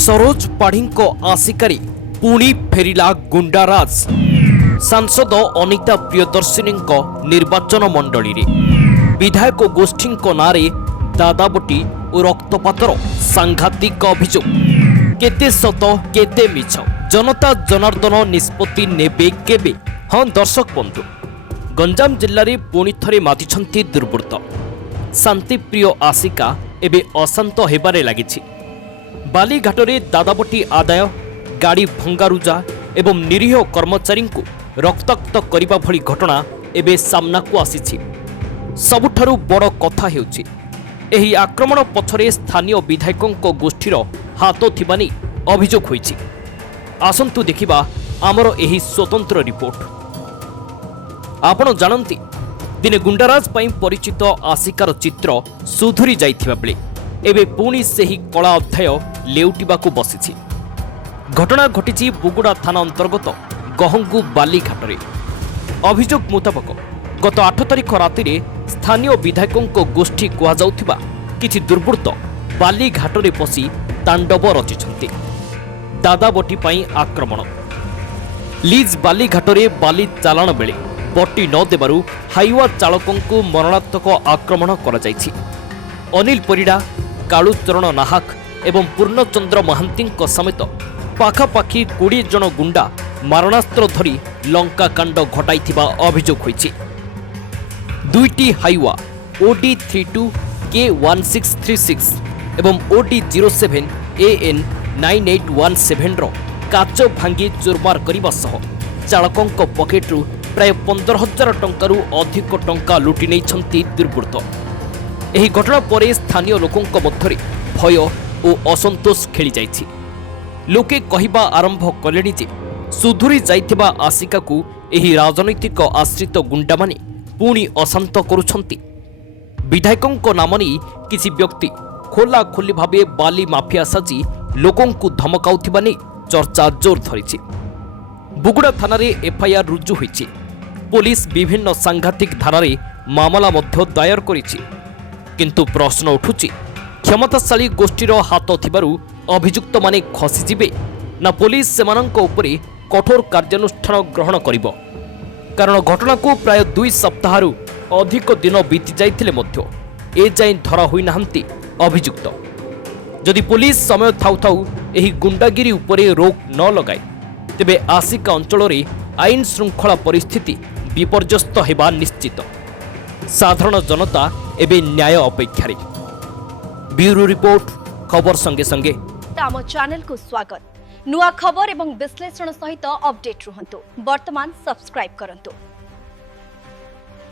सरोज पाढ़ी आशिकारी पुणी फेरिला गुंडाराज। सांसद अनिता प्रियदर्शिनी निर्वाचन मंडली विधायक गोष्ठी नारे दादाबटी और रक्तपातर सांघातिक अभियोग। केते सत केते मिछ जनता जनार्दन निष्पत्ति नेबे केबे। हाँ दर्शक बंधु, गंजाम जिले में पुणी थरे मातिछंती दुर्बृत्त। शांतिप्रिय आशिका एबे अशांत हेबारे लागिछि। बालीघाटरे दादाबटी आदाय, गाड़ी भंगारुजा एवं निरीह कर्मचारी को रक्ताक्त करने भली घटना एबे सामना को आसीछि। सबुठारु बड़ कथा हेउछि एही आक्रमण पछरे स्थानीय विधायकों गोष्ठीर हाथ थिबानी अभियोग होइछि। आसंतु देखिबा आमर एही स्वतंत्र रिपोर्ट। आपण जानंती दिने गुंडाराज पई परिचित आशिकार चित्र सुधुरी जाइथिबा बेले एबे पुणी सेही कला अध्याय लेउटिबाकू बसिछि। घटना घटिछि बुगुड़ा थाना अंतर्गत गहंगु बालीघाटरे। अभियोग मुताबक गत 8 तारिख राति स्थानीय विधायकों गोष्ठी कुहाजाउथिबा किछि दुर्बृत्त बालीघाटरे पशि तांडव रचिछन्ति। दादाबटी पई आक्रमण। लीज बालीघाटरे बाली चालाण बेले बटी न देबारु हाईवा चालकों को मरणात्मक आक्रमण करा जायछि। अनिल परिडा, कालुचरण नाहक एवं पूर्णचंद्र महांती समेत पाखापाखि 20 जन गुंडा मारणास्त्र धरी लंकाकांड घटाइथिबा अभियोग होइछि। दुईटी हाईवा OD 32 K1636 एवं OD 07 AN 9817 रो काच भांगी चुरमार करने सह चालकों पकेट्रु प्राय 15,000 टंकारु अधिक टंका लुटि नहीं दुर्बृत्त। एही घटना पर स्थानीय लोकों मध्य भय और असंतोष खेली जाइछि। लोके कहिबा आरंभ कलेनी जे सुधुरी जाइथिबा आशिका को एही राजनैतिक आश्रित गुंडा माने पुणी अशांत करुछंती। विधायकों नाम नहीं किसी व्यक्ति खोला खोली भावे बाली माफिया साजी लोकों को धमकाउथिबा नै चर्चा जोर धरिछि। बुगुड़ा थाना रे FIR रुजु होइछि। पुलिस विभिन्न सांघातिक धारारे मामला मध्य दायर करिछि। किंतु प्रश्न उठुछि, क्षमताशाली गोष्ठीर हाथ थिबारु अभियुक्त माने खसी जिबे ना पुलिस सेमानंक उपरे कठोर कार्यानुष्ठान ग्रहण करिबो? कारण घटना को प्राय 2 सप्ताहरु अधिक दिन बीती जाइथिले मध्य ए जाय धरा होई नाहंती अभियुक्त। जदि पुलिस समय थाउ थाउ एही गुंडागिरी उपरे रोक न लगाए तेबे आशिका अंचल रे आईन श्रृंखला परिस्थिति विपर्यस्त हेबा निश्चित। साधारण जनता एबे न्याय अपेक्षारे। ब्यूरो रिपोर्ट, खबर संगे संगे आम चैनल को स्वागत। नुआ खबर एवं विश्लेषण सहित अपडेट रुहंतु। वर्तमान सब्सक्राइब करंतु।